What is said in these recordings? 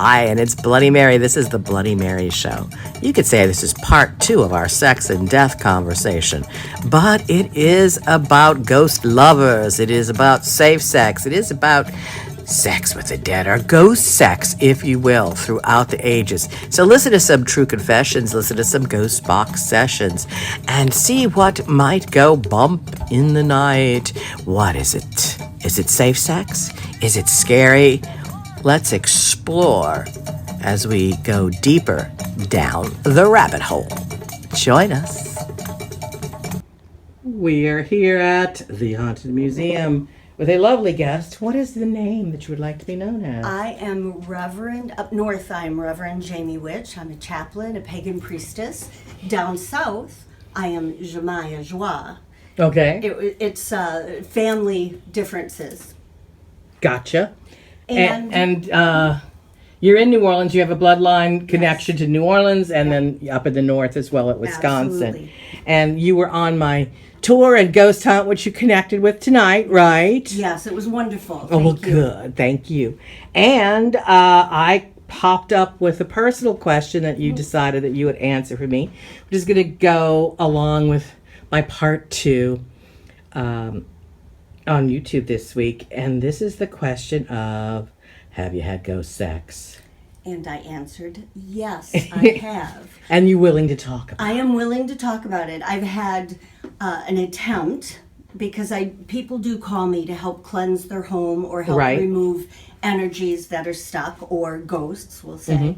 Hi, and it's Bloody Mary. This is the Bloody Mary Show. You could say this is part 2 of our sex and death conversation, but it is about ghost lovers. It is about safe sex. It is about sex with the dead, or ghost sex, if you will, throughout the ages. So listen to some true confessions, listen to some ghost box sessions, and see what might go bump in the night. What is it? Is it safe sex? Is it scary? Let's explore as we go deeper down the rabbit hole. Join us. We are here at the Haunted Museum with a lovely guest. What is the name that you would like to be known as? I am Reverend, up north I'm Reverend Jamie Witch. I'm a chaplain, a pagan priestess. Down south, I am Jemaya Joie. Okay. It's family differences. Gotcha. And you're in New Orleans. You have a bloodline connection to New Orleans, and then up in the north as well at Wisconsin. Absolutely. And you were on my tour and ghost hunt, which you connected with tonight, right? Yes, it was wonderful. Thank you. Good. Thank you. And I popped up with a personal question that you decided that you would answer for me. I'm just going to go along with my part 2 on YouTube this week, and this is the question of, have you had ghost sex? And I answered, yes, I have. And you willing to talk about it? I am willing to talk about it. I've had an attempt, because people do call me to help cleanse their home or help remove energies that are stuck, or ghosts, we'll say.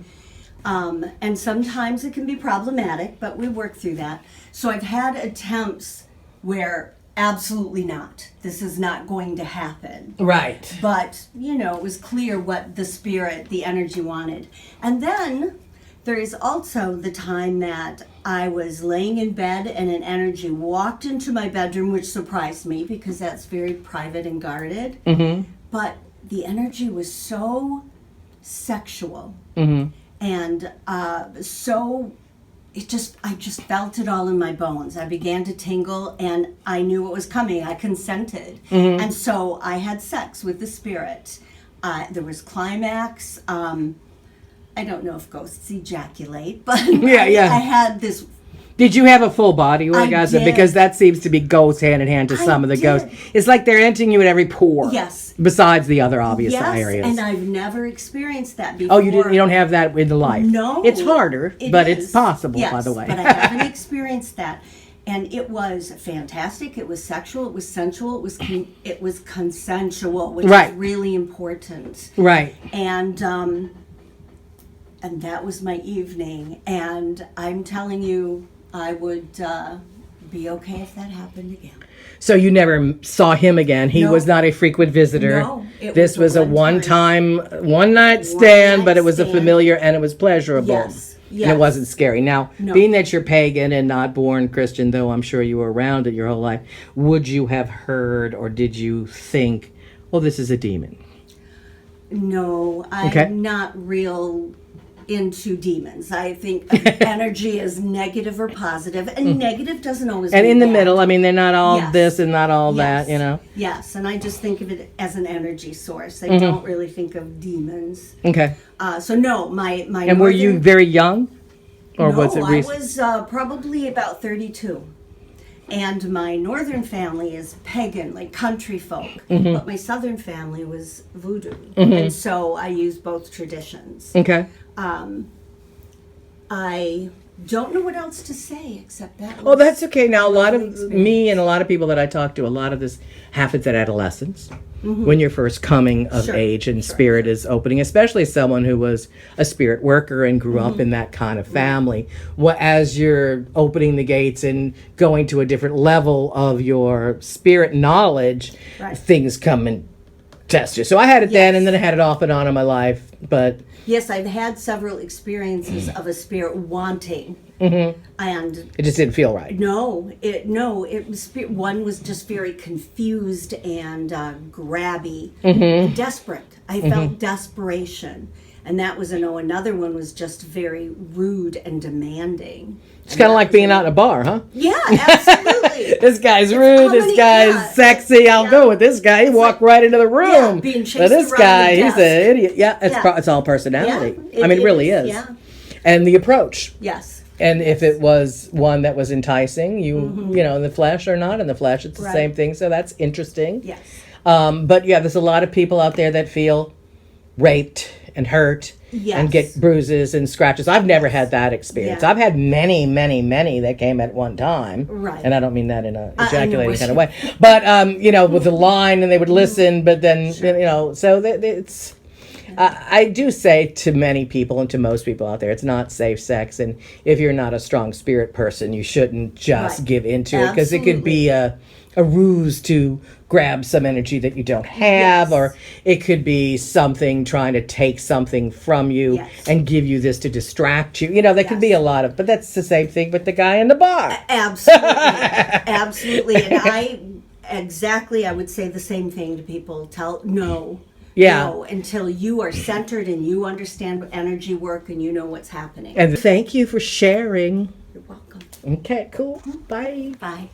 And sometimes it can be problematic, but we work through that. So I've had attempts where absolutely not. This is not going to happen. Right. But, it was clear what the spirit, the energy wanted. And then there is also the time that I was laying in bed and an energy walked into my bedroom, which surprised me because that's very private and guarded. But the energy was so sexual and so... I just felt it all in my bones. I began to tingle, and I knew what was coming. I consented. And so I had sex with the spirit. There was climax. I don't know if ghosts ejaculate, but I had this... Did you have a full body orgasm? Because that seems to be goes hand in hand to some of the ghosts. It's like they're entering you at every pore. Yes. Besides the other obvious areas. And I've never experienced that before. Oh, you don't have that in the life? No. It's harder, but it's possible, by the way. But I haven't experienced that. And it was fantastic. It was sexual. It was sensual. It was consensual, which is really important. Right. And that was my evening. And I'm telling you, I would be okay if that happened again. So you never saw him again. He was not a frequent visitor. No. This was a one night stand, but it was a familiar and it was pleasurable. Yes. And it wasn't scary. Now, being that you're pagan and not born Christian, though I'm sure you were around it your whole life, would you have heard or did you think, well, this is a demon? No, I'm not real into demons. I think energy is negative or positive, and negative doesn't always and mean in the bad. middle, I mean, they're not all this and not all that, Yes, and I just think of it as an energy source. I don't really think of demons. Okay. So no, my and were you very young? Or was it recent? I was probably about 32. And my northern family is pagan, like country folk. But my southern family was voodoo. And so I use both traditions. Okay. I don't know what else to say except that. Oh, that's okay. Now, a lot of me and a lot of people that I talk to, a lot of this happens at adolescence. When you're first coming of age and spirit is opening, especially someone who was a spirit worker and grew up in that kind of family. As you're opening the gates and going to a different level of your spirit knowledge, things come and test you. So I had it then, and then I had it off and on in my life. But yes, I've had several experiences of a spirit wanting And It just didn't feel right. it was, one was just very confused and grabby, desperate. I felt desperation. And that was another one was just very rude and demanding. It's kind of like being out in a bar, huh? Yeah, absolutely. This guy's rude. This guy's sexy. I'll go with this guy. He walked right into the room. Being chased but this around guy, the he's desk. an idiot. Yeah, it's all personality. Yeah, I mean, it really is. Yeah. And the approach. Yes. And if it was one that was enticing, you know, in the flesh or not in the flesh, it's the same thing. So that's interesting. Yes. But yeah, there's a lot of people out there that feel raped and hurt and get bruises and scratches. I've never had that experience. I've had many, many, many that came at one time. Right. And I don't mean that in a ejaculating kind of way. But, you know, with the line and they would listen, but then, you know, so it's... I do say to many people and to most people out there, it's not safe sex. And if you're not a strong spirit person, you shouldn't just give into it, because it could be a ruse to grab some energy that you don't have, or it could be something trying to take something from you and give you this to distract you. You know, there could be a lot of, but that's the same thing with the guy in the bar. Absolutely. Absolutely. And I would say the same thing to people. No, until you are centered and you understand energy work and you know what's happening. And thank you for sharing. You're welcome. Okay, cool. Bye. Bye.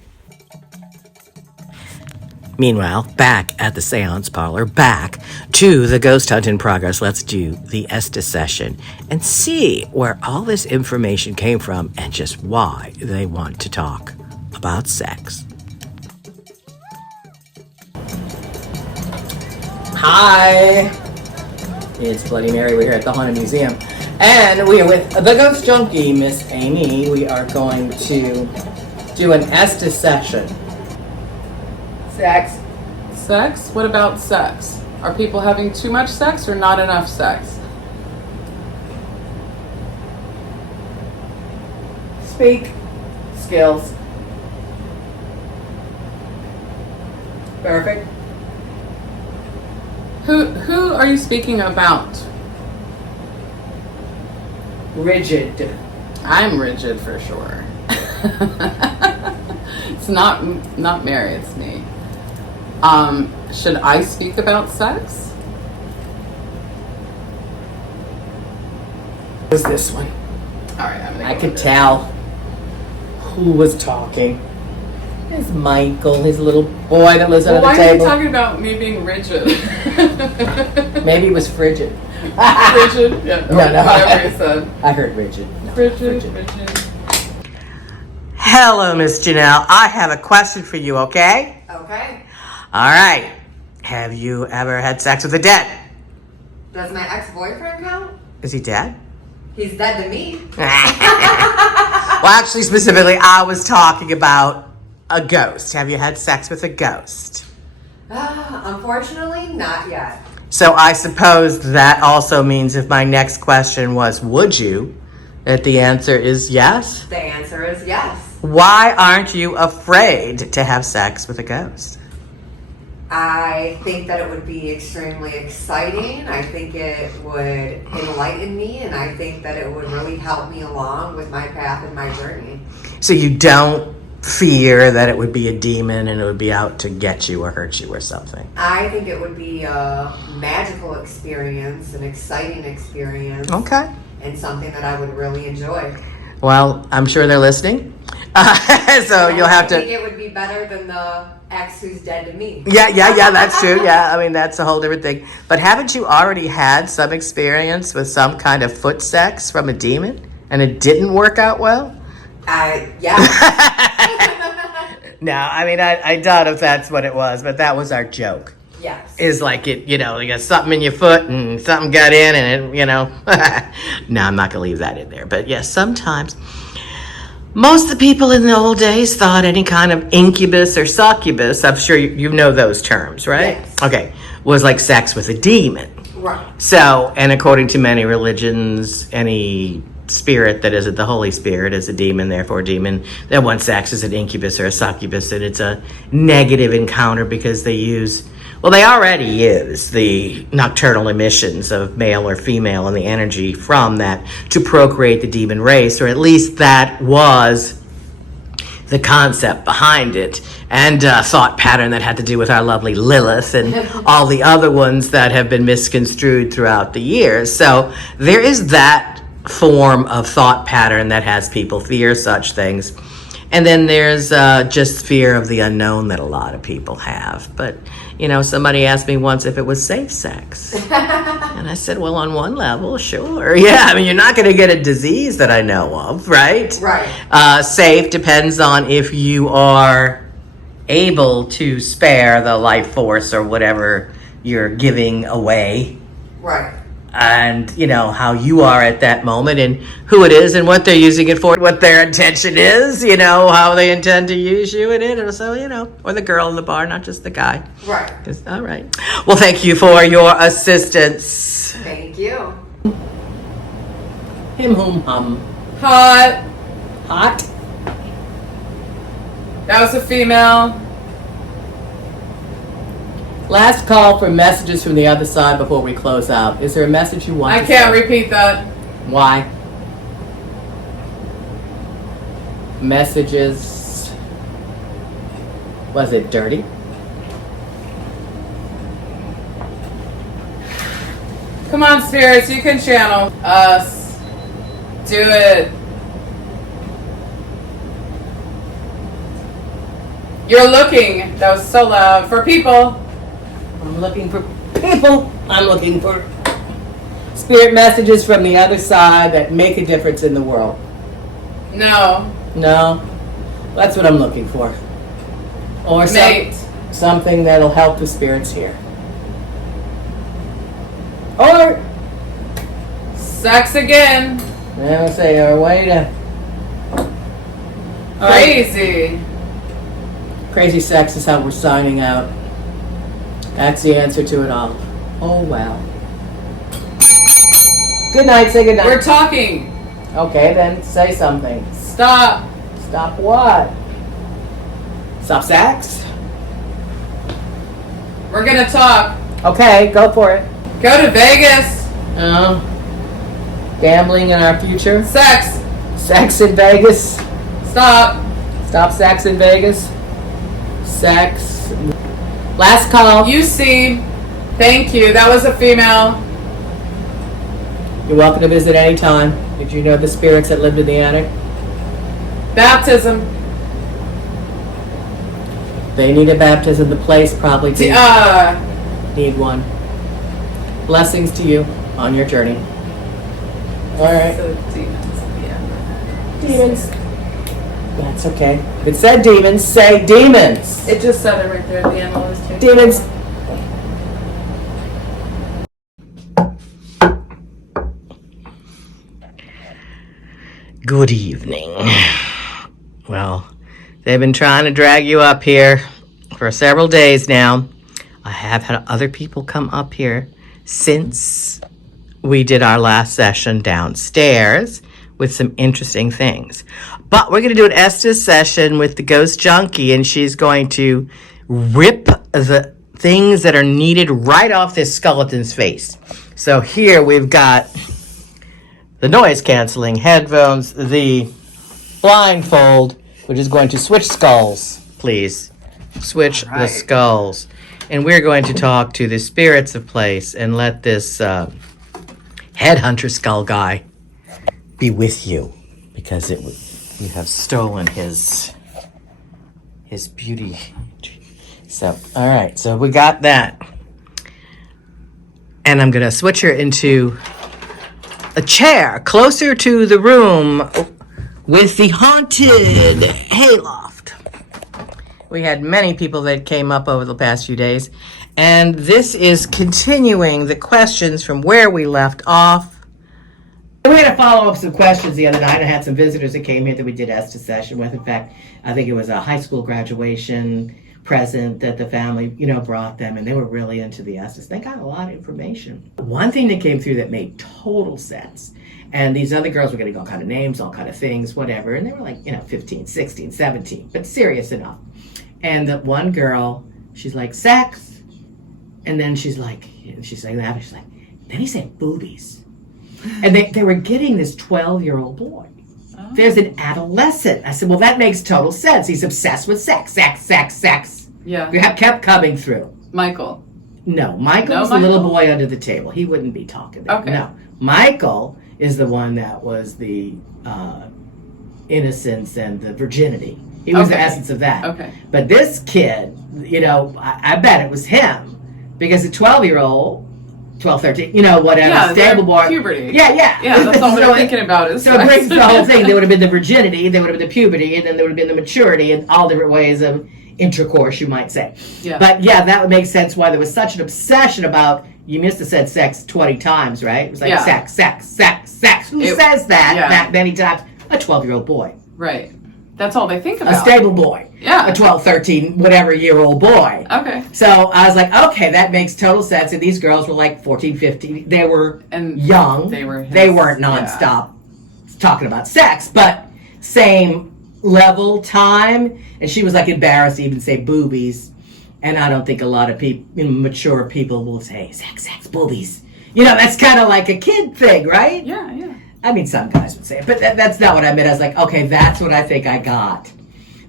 Meanwhile, back at the Seance parlor, back to the ghost hunt in progress. Let's do the Estes session and see where all this information came from and just why they want to talk about sex. Hi, it's Bloody Mary. We're here at the Haunted Museum, and we are with the Ghost Junkie, Miss Amy. We are going to do an Estes session. Sex. Sex? What about sex? Are people having too much sex or not enough sex? Speak. Skills. Perfect. Who are you speaking about? Rigid. I'm rigid for sure. It's not Mary, it's me. Should I speak about sex? Was this one? All right, I could tell who was talking. There's Michael, his little boy that lives under the Why are you table. talking about me being rigid? Maybe it was frigid. Rigid? Yeah, No. whatever you said. I heard rigid. No, Rigid. Hello, Miss Janelle. I have a question for you, okay? Okay. All right. Have you ever had sex with the dead? Does my ex-boyfriend count? Is he dead? He's dead to me. Well, actually, specifically, I was talking about a ghost. Have you had sex with a ghost? Unfortunately, not yet. So I suppose that also means if my next question was, would you? That the answer is yes? The answer is yes. Why aren't you afraid to have sex with a ghost? I think that it would be extremely exciting. I think it would enlighten me, and I think that it would really help me along with my path and my journey. So you don't fear that it would be a demon and it would be out to get you or hurt you or something? I think it would be a magical experience, an exciting experience. Okay. And something that I would really enjoy. Well, I'm sure they're listening. So you'll have to... I think it would be better than the ex who's dead to me. Yeah, that's true. Yeah, I mean, that's a whole different thing. But haven't you already had some experience with some kind of foot sex from a demon and it didn't work out well? Yeah. No, I mean, I doubt if that's what it was, but that was our joke. Yes. Is like it, you know, you got something in your foot and something got in and it, you know. No, I'm not going to leave that in there. But yes, sometimes. Most of the people in the old days thought any kind of incubus or succubus, I'm sure you know those terms, right? Yes. Okay, was like sex with a demon. Right. So, and according to many religions, any spirit that isn't the Holy Spirit is a demon, therefore a demon that wants sex is an incubus or a succubus, and it's a negative encounter because they use Well, they already use the nocturnal emissions of male or female and the energy from that to procreate the demon race, or at least that was the concept behind it, and thought pattern that had to do with our lovely Lilith and all the other ones that have been misconstrued throughout the years. So there is that form of thought pattern that has people fear such things. And then there's just fear of the unknown that a lot of people have. But, you know, somebody asked me once if it was safe sex. And I said, well, on one level, sure. Yeah, I mean, you're not going to get a disease that I know of, right? Right. Safe depends on if you are able to spare the life force or whatever you're giving away. Right. And, you know, how you are at that moment and who it is and what they're using it for, what their intention is, you know, how they intend to use you in it. And so, you know, or the girl in the bar, not just the guy. Right. All right. Well, thank you for your assistance. Thank you. Him, hum, hum. Hot. Hot. That was a female. Last call for messages from the other side before we close out. Is there a message you want I to can't say? repeat that. Why? Messages. Was it dirty? Come on, spirits, you can channel us. Do it. You're looking, that was so loud, for people. I'm looking for people. I'm looking for spirit messages from the other side that make a difference in the world. No. No? That's what I'm looking for. Or Mate. something that'll help the spirits here. Or, Sex again. I say, or way to... Crazy. Crazy sex is how we're signing out. That's the answer to it all. Oh, wow. Good night. Say good night. We're talking. Okay, then say something. Stop. Stop what? Stop sex? We're gonna talk. Okay, go for it. Go to Vegas. Gambling in our future. Sex. Sex in Vegas. Stop. Stop sex in Vegas. Sex. Last call. You see. Thank you. That was a female. You're welcome to visit anytime. Did you know the spirits that lived in the attic? Baptism. They need a baptism. The place probably did need one. Blessings to you on your journey. All right. So demons. Yeah. Demons. That's okay. If it said demons, say demons. It just said it right there at the end. Always change. Demons. Good evening. Well, they've been trying to drag you up here for several days now. I have had other people come up here since we did our last session downstairs with some interesting things. But we're going to do an Estes session with the Ghost Junkie, and she's going to rip the things that are needed right off this skeleton's face. So here we've got the noise-canceling headphones, the blindfold, which is going to switch skulls, please. Switch the skulls. And we're going to talk to the spirits of place and let this headhunter skull guy be with you, because you have stolen his beauty. So, all right, so we got that. And I'm going to switch her into a chair closer to the room with the haunted hayloft. We had many people that came up over the past few days, and this is continuing the questions from where we left off. We had to follow up some questions the other night. I had some visitors that came here that we did Estes session with. In fact, I think it was a high school graduation present that the family, brought them, and they were really into the Estes. They got a lot of information. One thing that came through that made total sense, and these other girls were getting all kind of names, all kind of things, whatever, and they were like, 15, 16, 17, but serious enough. And that one girl, she's like, sex. And then she's saying that. She's like, then he said boobies. And they were getting this 12-year-old boy. Oh. There's an adolescent. I said, well, that makes total sense. He's obsessed with sex. Yeah. You have kept coming through. Michael. No, Michael's the little boy under the table. He wouldn't be talking there. Okay. No, Michael is the one that was the innocence and the virginity. He was the essence of that. Okay. But this kid, I bet it was him. Because a 12-year-old, 12, 13, whatever, stable boy. Puberty. Yeah. Yeah, that's all we're thinking about is so it brings the whole thing. There would have been the virginity, there would have been the puberty, and then there would have been the maturity and all different ways of intercourse, you might say. Yeah. But yeah, that would make sense why there was such an obsession about, you must have said sex 20 times, right? It was like sex. Who says that many times? A 12-year-old boy. Right. That's all they think about. A stable boy. Yeah. A 12, 13, whatever year old boy. Okay. So I was like, okay, that makes total sense. And these girls were like 14, 15. They were young. They weren't nonstop talking about sex, but same level, time. And she was like embarrassed to even say boobies. And I don't think a lot of people, mature people will say sex, boobies. That's kind of like a kid thing, right? Yeah. I mean, some guys would say it, but that's not what I meant. I was like, okay, that's what I think I got.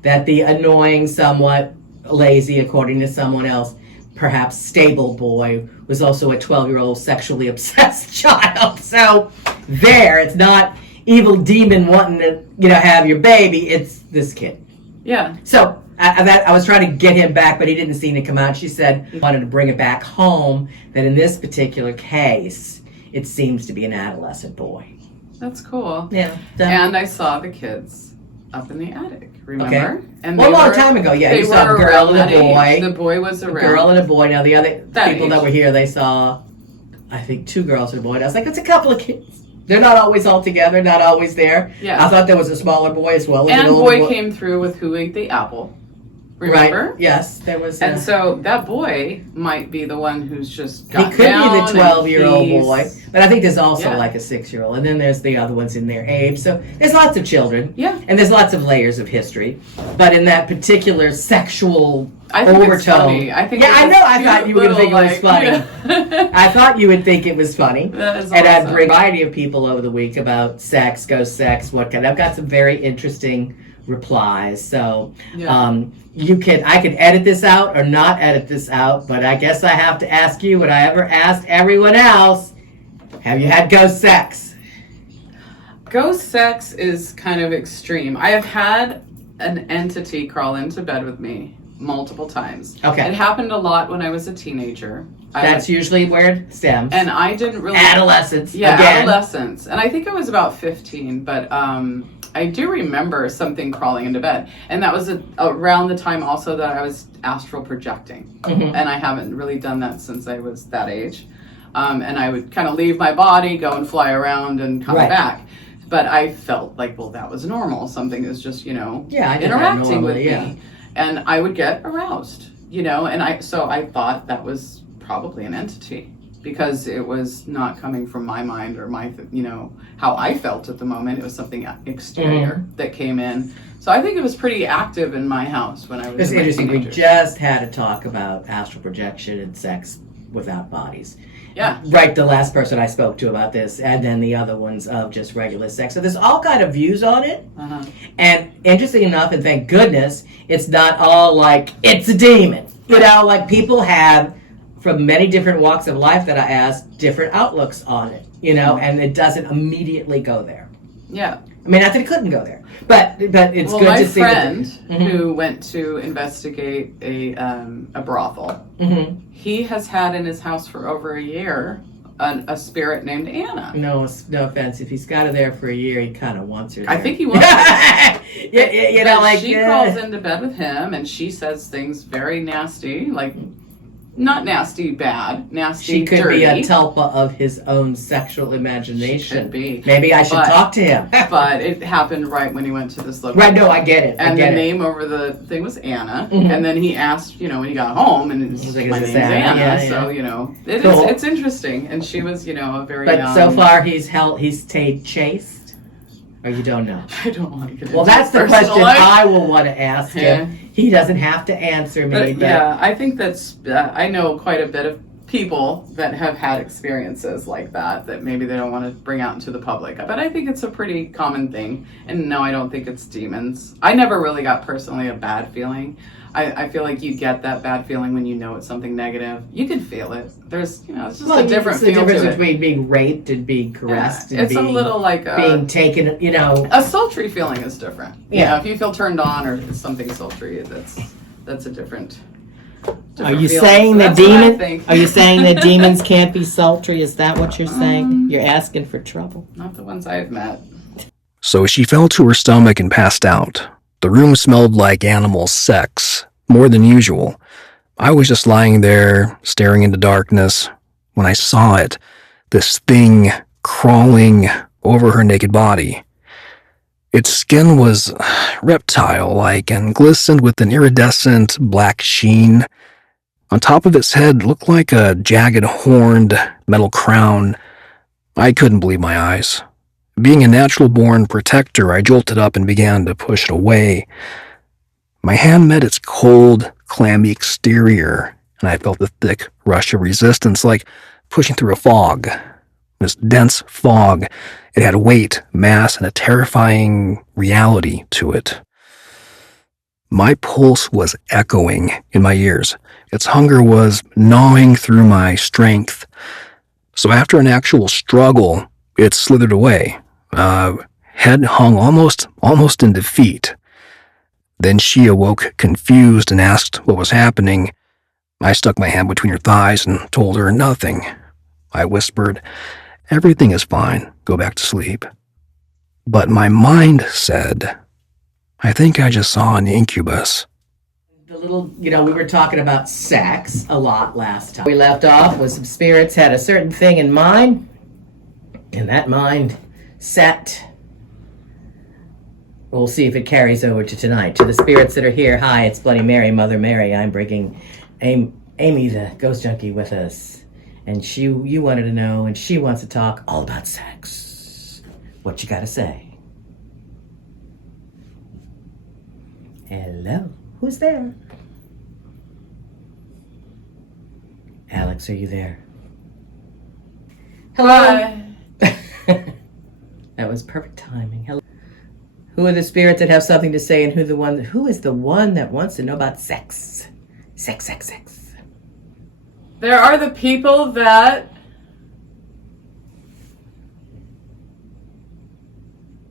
That the annoying, somewhat lazy, according to someone else, perhaps stable boy was also a 12-year-old sexually obsessed child. So it's not evil demon wanting to, have your baby. It's this kid. Yeah. So I was trying to get him back, but he didn't seem to come out. She said he wanted to bring it back home, that in this particular case, it seems to be an adolescent boy. That's cool. Yeah. And I saw the kids up in the attic, remember? Okay. And a long time ago, yeah. They You saw a girl and a boy. Age. The boy was around. A girl and a boy. Now, the other people that age. were here, they saw, I think, 2 girls and a boy. And I was like, it's a couple of kids. They're not always all together, not always there. Yeah. I thought there was a smaller boy as well. And boy came through with Who Ate the Apple. Remember? Right. Yes, there was. And so that boy might be the one who's just He could be the 12-year-old boy, but I think there's also like a 6-year-old, and then there's the other ones in their age. So there's lots of children, and there's lots of layers of history. But in that particular sexual overtone, it's funny. I think I know. I thought you were going to think it was funny. Yeah. I thought you would think it was funny. That is and awesome. I'd bring a variety of people over the week about sex, ghost sex, what kind. I've got some very interesting replies. So I can edit this out or not edit this out, but I guess I have to ask you what I ever asked everyone else. Have you had ghost sex? Ghost sex is kind of extreme. I have had an entity crawl into bed with me multiple times. Okay. It happened a lot when I was a teenager. That's usually where it stems. And I didn't really... Adolescence. Yeah, again. adolescence. And I think I was about 15, but I do remember something crawling into bed. And that was around the time also that I was astral projecting. Mm-hmm. And I haven't really done that since I was that age. And I would kind of leave my body, go and fly around and come back. But I felt like, well, that was normal. Something is just, interacting with me. And I would get aroused, and I thought that was probably an entity because it was not coming from my mind or my, how I felt at the moment. It was something exterior that came in. So I think it was pretty active in my house when I was It's in my interesting. We teenagers. just had a talk about astral projection and sex without bodies. Yeah. Right, the last person I spoke to about this, and then the other ones of just regular sex. So there's all kind of views on it. Uh-huh. And interesting enough, and thank goodness, it's not all like, it's a demon. Like people have, from many different walks of life that I asked, different outlooks on it, and it doesn't immediately go there. Yeah. I mean, not that it couldn't go there, but it's good to see. My friend who went to investigate a brothel, he has had in his house for over a year a spirit named Anna. No offense. If he's got her there for a year, he kind of wants her there. I think he wants her. She crawls into bed with him, and she says things very nasty, like not nasty bad, nasty She could dirty. be a tulpa of his own sexual imagination. She could be. Maybe I should talk to him. But it happened right when he went to this location. Right, no, I get it. And the name over the thing was Anna. And then he asked, when he got home, and it's like, my is name's this Anna? Anna. Yeah, So, Cool. it's interesting. And she was, a very But young... so far he's stayed chaste? Or you don't know? I don't want to get Well, into that's the personal question life. I will want to ask him. He doesn't have to answer me. But yeah, I think that's... I know quite a bit of people that have had experiences like that maybe they don't want to bring out into the public. But I think it's a pretty common thing. And no, I don't think it's demons. I never really got personally a bad feeling. I feel like you get that bad feeling when you know it's something negative. You can feel it. There's, it's just a different feel to it. It's the difference between being raped and being caressed. Yeah, it's a little like being taken, A sultry feeling is different. Yeah. If you feel turned on or something sultry, that's a different Are you feeling. saying So that Are you saying that demons can't be sultry? Is that what you're saying? You're asking for trouble. Not the ones I've met. So she fell to her stomach and passed out. The room smelled like animal sex, more than usual. I was just lying there, staring into darkness, when I saw it, this thing crawling over her naked body. Its skin was reptile-like and glistened with an iridescent black sheen. On top of its head looked like a jagged horned metal crown. I couldn't believe my eyes. Being a natural-born protector, I jolted up and began to push it away. My hand met its cold, clammy exterior, and I felt the thick rush of resistance, like pushing through a fog. This dense fog, it had weight, mass, and a terrifying reality to it. My pulse was echoing in my ears. Its hunger was gnawing through my strength. So after an actual struggle, it slithered away. Head hung almost in defeat. Then she awoke confused and asked what was happening. I stuck my hand between her thighs and told her nothing. I whispered, "Everything is fine. Go back to sleep." But my mind said, "I think I just saw an incubus." The little, we were talking about sex a lot last time. We left off with some spirits had a certain thing in mind, and that mind set. We'll see if it carries over to tonight. To the spirits that are here, hi, it's Bloody Mary, Mother Mary. I'm bringing Amy, the ghost junkie, with us. And you wanted to know, and she wants to talk all about sex. What you gotta say? Hello? Who's there? Alex, are you there? Hello? Hi. That was perfect timing. Hello. Who are the spirits that have something to say, and who is the one that wants to know about sex? Sex. There are the people that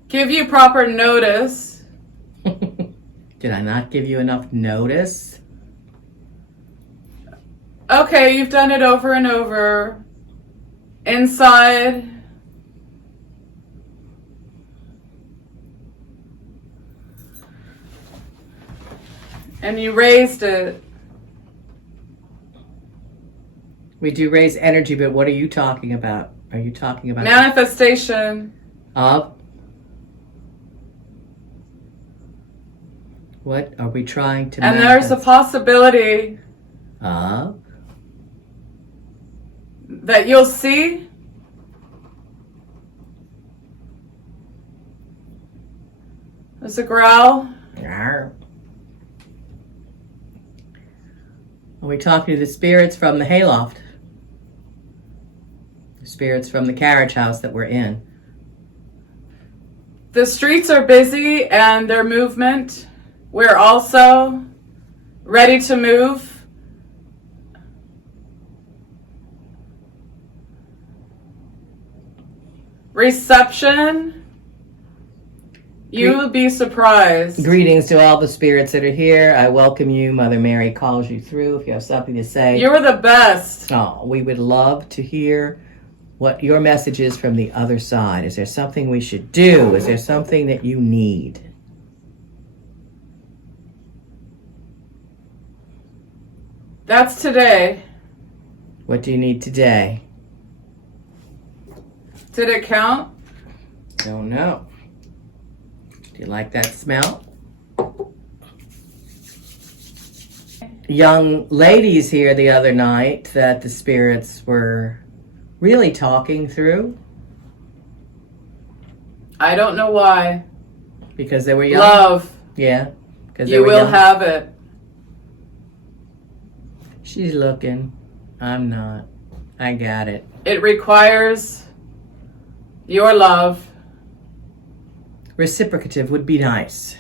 give you proper notice. Did I not give you enough notice? Okay, you've done it over and over. Inside. And you raised it. We do raise energy, but what are you talking about? Are you talking about Manifestation. of? What are we trying to And there's a possibility of? that you'll see there's a growl. Are we talking to the spirits from the hayloft? The spirits from the carriage house that we're in? The streets are busy and their movement. We're also ready to move. Reception. You will be surprised. Greetings to all the spirits that are here. I welcome you. Mother Mary calls you through if you have something to say. You're the best. Oh, we would love to hear what your message is from the other side. Is there something we should do? Is there something that you need? That's today. What do you need today? Did it count? Don't know. Do you like that smell? Young ladies here the other night that the spirits were really talking through. I don't know why. Because they were young? Love. Yeah. Because You will have it. She's looking. I'm not. I got it. It requires your love. Reciprocative would be nice.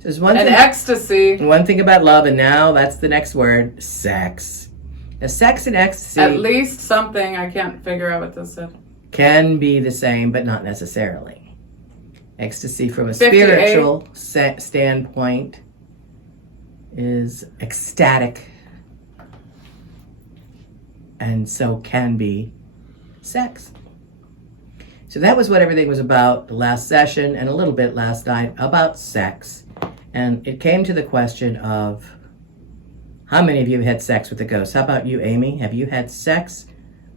There's one And thing, ecstasy. one thing about love, and now that's the next word, sex. Now, sex and ecstasy At least something. I can't figure out what this said. can be the same, but not necessarily. Ecstasy from a 58. spiritual standpoint is ecstatic, and so can be sex. So that was what everything was about the last session and a little bit last night about sex. And it came to the question of how many of you have had sex with a ghost? How about you, Amy? Have you had sex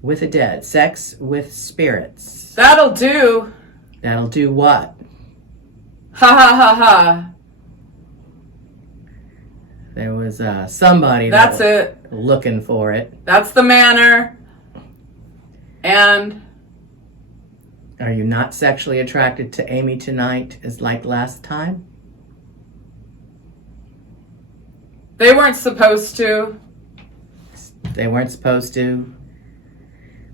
with the dead? Sex with spirits? That'll do. That'll do what? Ha ha ha ha. There was somebody That's that it. was looking for it. That's the manner. And Are you not sexually attracted to Amy tonight as like last time? they weren't supposed to. They weren't supposed to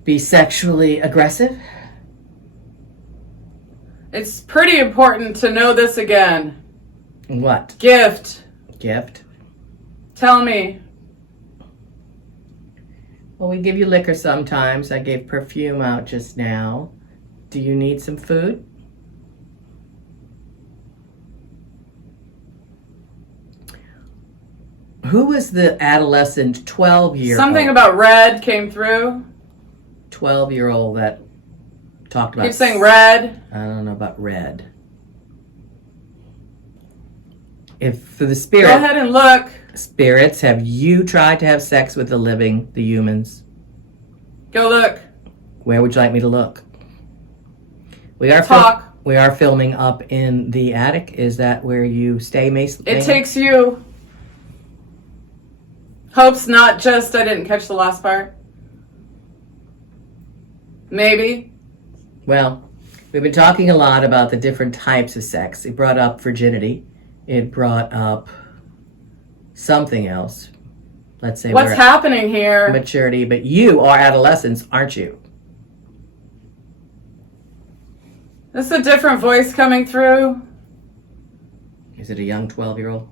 be sexually aggressive? It's pretty important to know this again. What? Gift. Gift? Tell me. Well, we give you liquor sometimes. I gave perfume out just now. Do you need some food? Who was the adolescent 12-year-old? Something about red came through. 12-year-old that talked about... Keep saying red. I don't know about red. If for the spirit... Go ahead and look. Spirits, have you tried to have sex with the living, the humans? Go look. Where would you like me to look? We are Talk. We are filming up in the attic. Is that where you stay, Mason? It takes you. Hope's not just, I didn't catch the last part. Maybe. Well, we've been talking a lot about the different types of sex. It brought up virginity. It brought up something else. Let's say What's happening here? maturity, but you are adolescents, aren't you? This is a different voice coming through. Is it a young 12-year-old?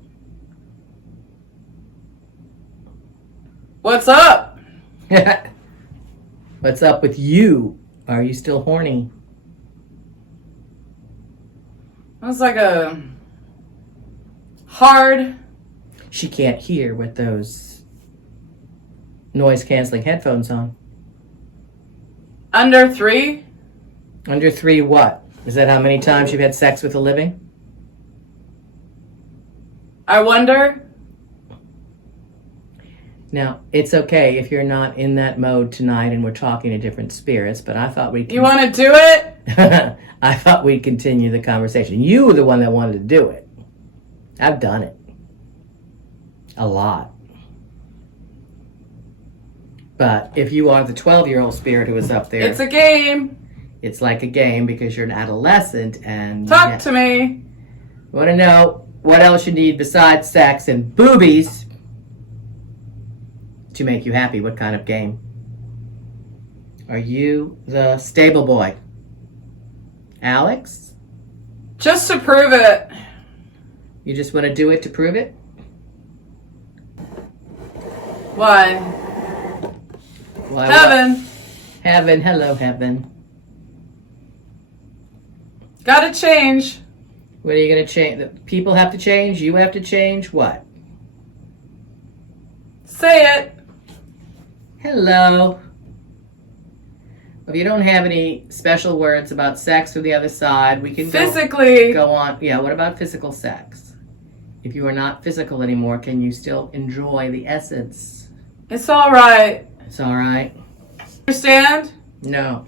What's up? What's up with you? Are you still horny? That's like a hard. She can't hear with those noise-canceling headphones on. Under 3? Under 3 what? Is that how many times you've had sex with a living? I wonder. Now, it's okay if you're not in that mode tonight and we're talking to different spirits, but I thought we'd... You want to do it? I thought we'd continue the conversation. You were the one that wanted to do it. I've done it. A lot. But if you are the 12-year-old spirit who is up there... It's a game. It's like a game because you're an adolescent and... Talk to me. Want to know what else you need besides sex and boobies to make you happy? What kind of game? Are you the stable boy? Alex? Just to prove it. You just want to do it to prove it? Why? Why, Heaven. Heaven. Hello, heaven. Gotta change. What are you going to change? The people have to change? You have to change? What? Say it. Hello. If you don't have any special words about sex or the other side, we can Physically. go on. Yeah, what about physical sex? If you are not physical anymore, can you still enjoy the essence? It's all right. It's all right. Understand? No.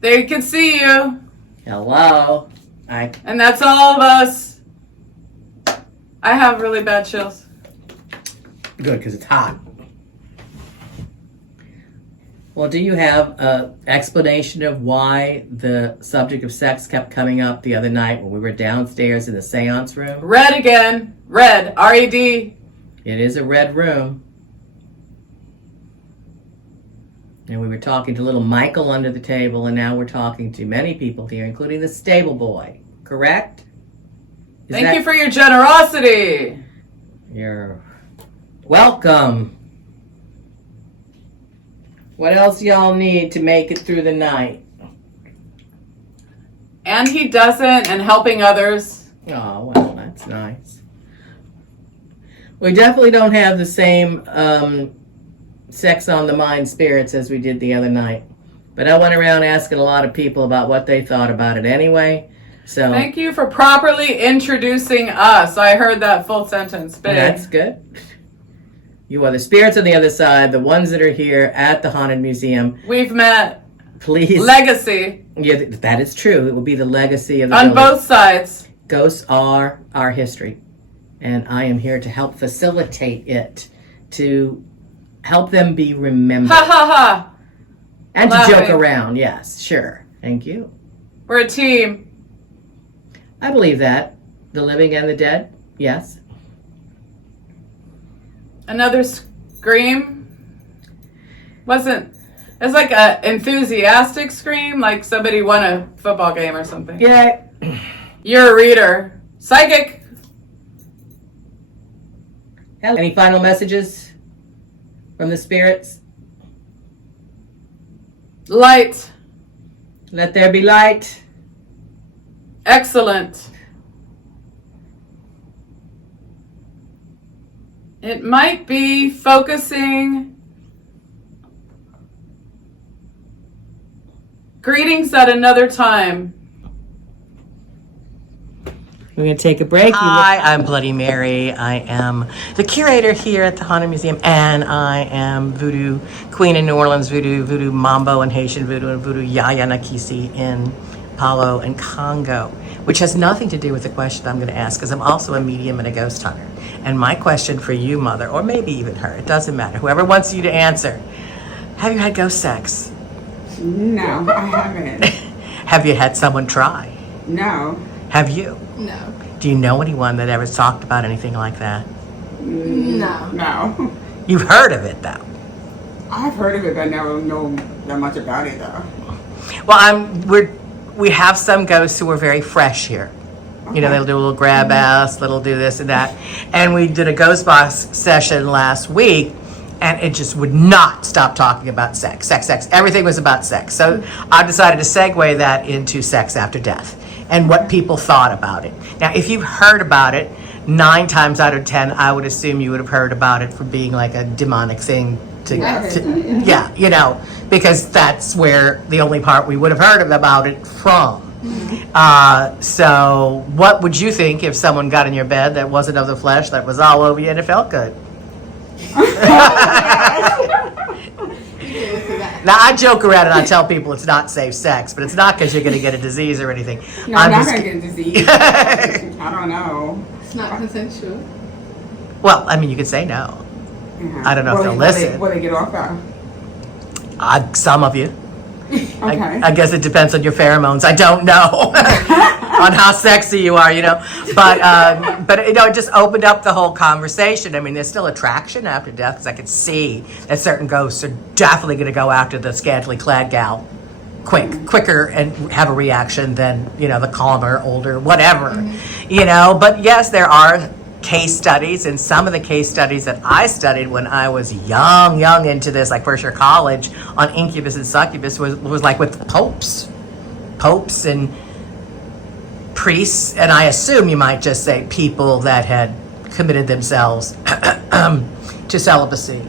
They can see you. Hello. And that's all of us. I have really bad chills. Good, because it's hot. Well, do you have an explanation of why the subject of sex kept coming up the other night when we were downstairs in the seance room? Red again. Red. R-E-D. It is a red room. And we were talking to little Michael under the table, and now we're talking to many people here, including the stable boy. Correct? Thank you for your generosity. You're welcome. What else y'all need to make it through the night? And he doesn't, and helping others. Oh, well, that's nice. We definitely don't have the same sex on the mind spirits as we did the other night. But I went around asking a lot of people about what they thought about it anyway. So thank you for properly introducing us. I heard that full sentence. Big. That's good. You are the spirits on the other side, the ones that are here at the Haunted Museum. We've met. Please. Legacy. Yeah, that is true. It will be the legacy of the on village. both sides. Ghosts are our history. And I am here to help facilitate it, to help them be remembered. Ha ha ha. And Laughing. to joke around, yes, sure. Thank you. We're a team. I believe that. The living and the dead, yes. Another scream. It's like a enthusiastic scream, like somebody won a football game or something. Yeah. You're a reader. Psychic. Any final messages from the spirits? Light. Let there be light. Excellent. It might be focusing. Greetings at another time. We're going to take a break. Hi, I'm Bloody Mary. I am the curator here at the Haunted Museum, and I am Voodoo Queen in New Orleans, Voodoo Mambo and Haitian Voodoo, and Voodoo Yaya Nakisi in Palo and Congo, which has nothing to do with the question I'm going to ask, because I'm also a medium and a ghost hunter. And my question for you, Mother, or maybe even her, it doesn't matter, whoever wants you to answer, have you had ghost sex? No, I haven't. Have you had someone try? No. Have you? No. Do you know anyone that ever talked about anything like that? No. No. You've heard of it, though. I've heard of it, but I never know that much about it, though. Well, we have some ghosts who are very fresh here. You know, they'll do a little grab ass, little do this and that. And we did a ghost box session last week, and it just would not stop talking about sex. Everything was about sex. So I decided to segue that into sex after death and what people thought about it. Now, if you've heard about it, 9 times out of 10, I would assume you would have heard about it for being like a demonic thing yeah, you know, because that's where the only part we would have heard about it from. So what would you think if someone got in your bed that wasn't of the flesh, that was all over you and it felt good? Now, I joke around and I tell people it's not safe sex, but it's not because you're going to get a disease or anything. No, I'm not going to get a disease. I don't know. It's not consensual. Well, I mean, you could say no. I don't know if they'll listen. What they get off of? Some of you. Okay. I guess it depends on your pheromones. I don't know on how sexy you are, you know. But you know, it just opened up the whole conversation. I mean, there's still attraction after death, because I could see that certain ghosts are definitely going to go after the scantily clad gal quicker and have a reaction than, you know, the calmer, older, whatever, you know. But yes, there are case studies, and some of the case studies that I studied when I was young into this, like first year college, on incubus and succubus was like with popes and priests, and I assume you might just say people that had committed themselves to celibacy.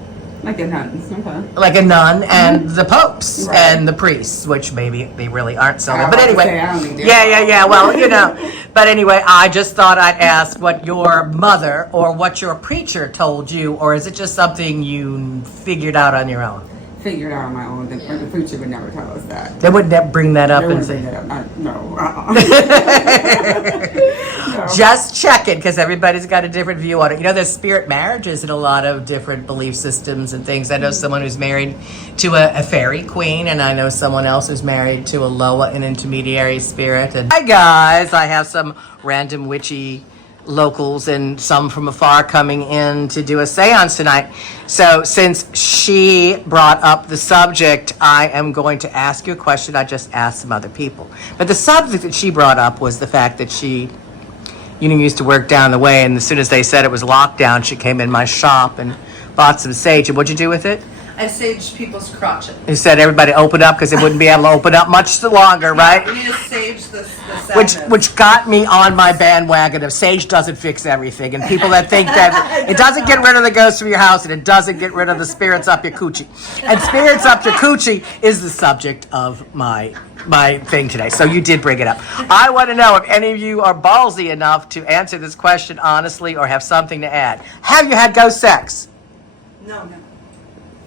Like a nun. Okay. Like a nun and the popes Right. and the priests, which maybe they really aren't so. I But was about to anyway, say, I don't think they're- yeah. Well, you know. But anyway, I just thought I'd ask what your mother or what your preacher told you, or is it just something you figured out on your own? Figured out on my own. The preacher would never tell us that. They wouldn't bring that up They and wouldn't say. bring that up. No. No. Just checking, because everybody's got a different view on it. You know, there's spirit marriages in a lot of different belief systems and things. I know someone who's married to a fairy queen, and I know someone else who's married to a Loa, an intermediary spirit. And hi guys, I have some random witchy locals and some from afar coming in to do a seance tonight. So since she brought up the subject, I am going to ask you a question I just asked some other people. But the subject that she brought up was the fact that she, used to work down the way, and as soon as they said it was lockdown, she came in my shop and bought some sage. And what'd you do with it? I sage people's crotches. You said everybody open up because they wouldn't be able to open up much longer, right? We need to sage the sadness. Which got me on my bandwagon of sage doesn't fix everything, and people that think that it doesn't get rid of the ghosts from your house and it doesn't get rid of the spirits up your coochie. And spirits up your coochie is the subject of my thing today. So you did bring it up. I want to know if any of you are ballsy enough to answer this question honestly or have something to add. Have you had ghost sex? No.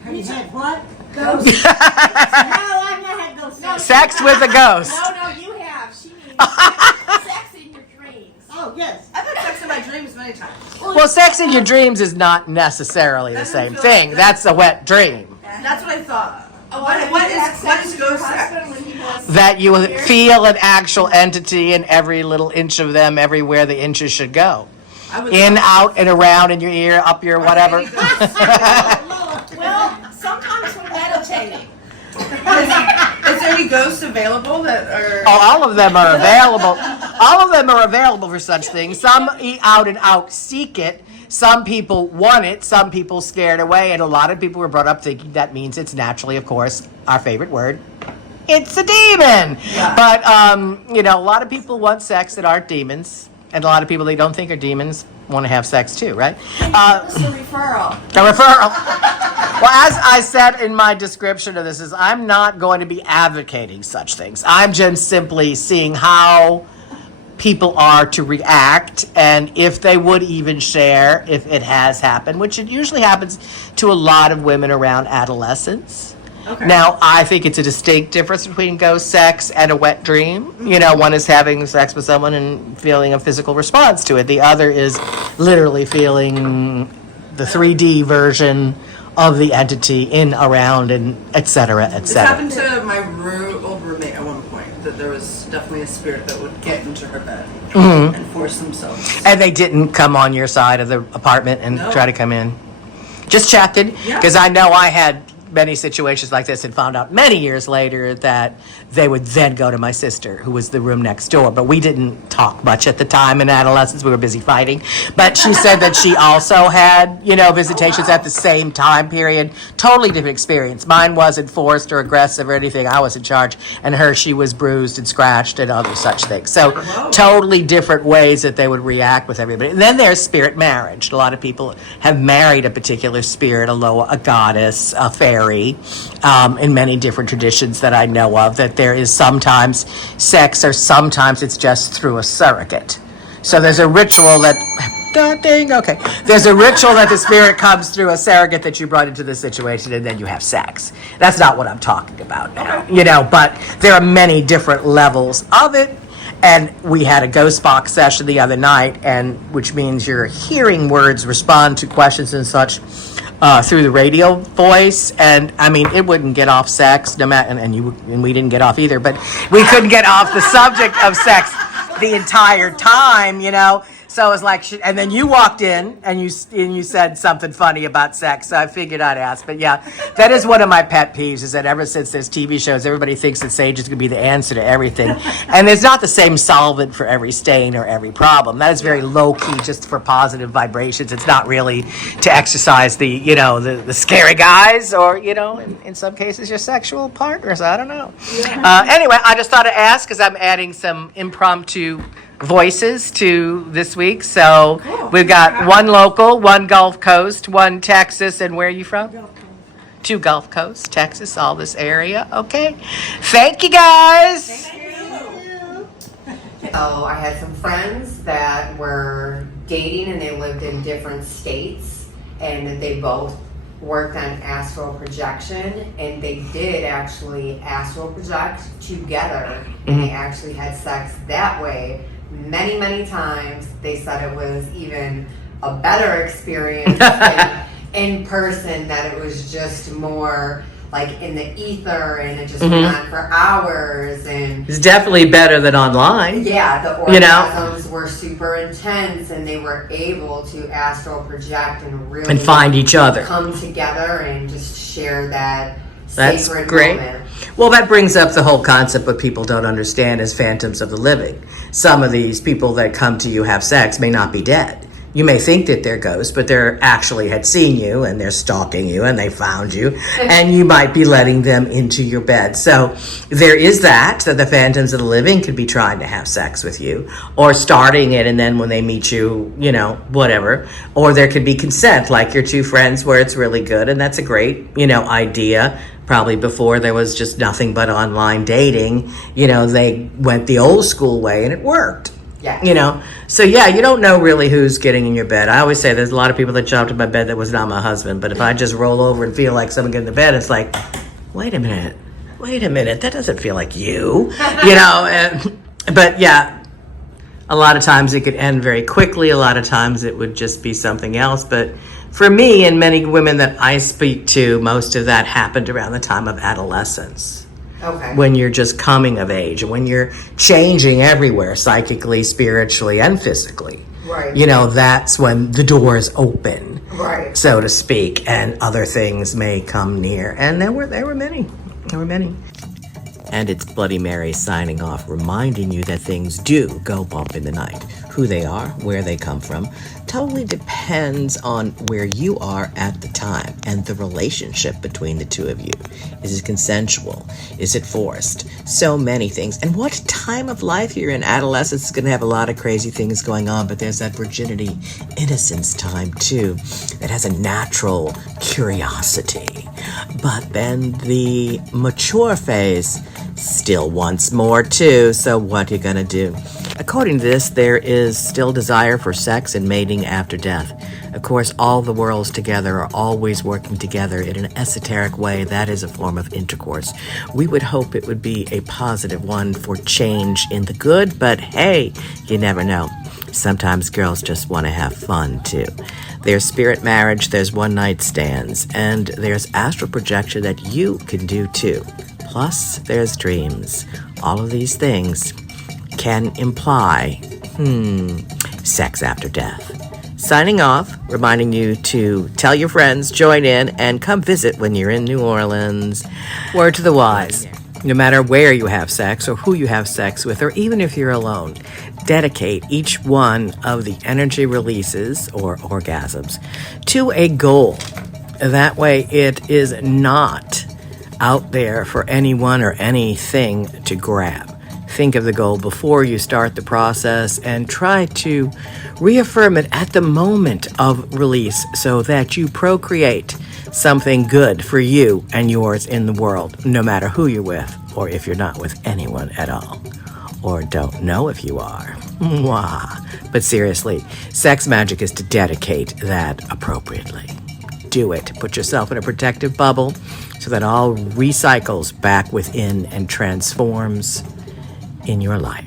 Have you had what? Ghost. No, I've not had ghost sex. Sex with a ghost. No, you have. She means sex in your dreams. Oh, yes. I've had sex in my dreams many times. Well, sex in your dreams is not necessarily the same thing. That's a wet dream. That's what I thought. What is ghost sex? That you feel an actual entity in every little inch of them, everywhere the inches should go. In, out, and around, in your ear, up your whatever. Well, sometimes we're meditating. Is there any ghosts available that are... Oh, all of them are available. All of them are available for such things. Some out and out seek it. Some people want it. Some people scared away. And a lot of people were brought up thinking that means it's naturally, of course, our favorite word. It's a demon. Yeah. But, a lot of people want sex that aren't demons. And a lot of people they don't think are demons want to have sex too, right? It's a referral. A referral. Well, as I said in my description of this, I'm not going to be advocating such things. I'm just simply seeing how people are to react and if they would even share if it has happened, which it usually happens to a lot of women around adolescence. Okay. Now, I think it's a distinct difference between ghost sex and a wet dream. One is having sex with someone and feeling a physical response to it. The other is literally feeling the 3D version of the entity in, around, and et cetera, et This cetera. happened to my old roommate at one point, that there was definitely a spirit that would get into her bed and force themselves. And they didn't come on your side of the apartment and No. try to come in? Just checking, because I know I had many situations like this and found out many years later that they would then go to my sister, who was the room next door. But we didn't talk much at the time in adolescence. We were busy fighting. But she said that she also had, visitations at the same time period. Totally different experience. Mine wasn't forced or aggressive or anything. I was in charge. And she was bruised and scratched and other such things. So totally different ways that they would react with everybody. And then there's spirit marriage. A lot of people have married a particular spirit, a goddess, a fairy, in many different traditions that I know of, that there is sometimes sex or sometimes it's just through a surrogate. So there's a ritual that, there's a ritual that the spirit comes through a surrogate that you brought into the situation and then you have sex. That's not what I'm talking about now, but there are many different levels of it. And we had a ghost box session the other night, and which means you're hearing words respond to questions and such through the radio voice. And I mean, it wouldn't get off sex, no matter, and we didn't get off either. But we couldn't get off the subject of sex the entire time, So it was like, and then you walked in and you said something funny about sex. So I figured I'd ask. But yeah, that is one of my pet peeves, is that ever since there's TV shows, everybody thinks that sage is going to be the answer to everything. And there's not the same solvent for every stain or every problem. That is very low key, just for positive vibrations. It's not really to exercise the scary guys or, in some cases, your sexual partners. I don't know. Anyway, I just thought to ask because I'm adding some impromptu voices to this week. So we've got one local, one Gulf Coast, one Texas, and where are you from? Two Gulf Coast, Texas, all this area. Okay. Thank you, guys. So I had some friends that were dating and they lived in different states, and they both worked on astral projection, and they did actually astral project together, and they actually had sex that way many times. They said it was even a better experience than in person, that it was just more like in the ether, and it just Mm-hmm. went on for hours. And It's definitely better than online. yeah, the orgasms You know? were super intense, and they were able to astral project and really And find each other. come together and just share that That's sacred great. moment. Well, that brings up the whole concept what people don't understand as phantoms of the living. Some of these people that come to you have sex may not be dead. You may think that they're ghosts, but they're actually had seen you and they're stalking you and they found you, and you might be letting them into your bed. So there is that the phantoms of the living could be trying to have sex with you, or starting it, and then when they meet you, you know, whatever. Or there could be consent, like your two friends, where it's really good, and that's a great, you know, idea. Probably before there was just nothing but online dating, you know, they went the old school way and it worked. Yeah. You know, so yeah, you don't know really who's getting in your bed. I always say there's a lot of people that show up to my bed that was not my husband, but if I just roll over and feel like someone getting in the bed, it's like, wait a minute, that doesn't feel like you, you know. But yeah, a lot of times it could end very quickly. A lot of times it would just be something else. But for me and many women that I speak to, most of that happened around the time of adolescence. Okay. When you're just coming of age, when you're changing everywhere, psychically, spiritually, and physically. Right. You know, that's when the doors open, Right. so to speak, and other things may come near. And there were many. There were many. And it's Bloody Mary signing off, reminding you that things do go bump in the night. Who they are, where they come from, totally depends on where you are at the time and the relationship between the two of you. Is it consensual? Is it forced? So many things. And what time of life you're in. Adolescence is going to have a lot of crazy things going on, but there's that virginity, innocence time too that has a natural curiosity. But then the mature phase still wants more too, so what are you gonna do? According to this, there is still desire for sex and mating after death. Of course, all the worlds together are always working together in an esoteric way. That is a form of intercourse. We would hope it would be a positive one for change in the good, but hey, you never know. Sometimes girls just want to have fun too. There's spirit marriage, there's one-night stands, and there's astral projection that you can do too. Plus, there's dreams. All of these things can imply, sex after death. Signing off, reminding you to tell your friends, join in, and come visit when you're in New Orleans. Word to the wise. No matter where you have sex or who you have sex with, or even if you're alone, dedicate each one of the energy releases or orgasms to a goal. That way it is not out there for anyone or anything to grab. Think of the goal before you start the process and try to reaffirm it at the moment of release so that you procreate something good for you and yours in the world, no matter who you're with or if you're not with anyone at all, or don't know if you are. Mwah. But seriously, sex magic is to dedicate that appropriately. Do it. Put yourself in a protective bubble so that all recycles back within and transforms in your life.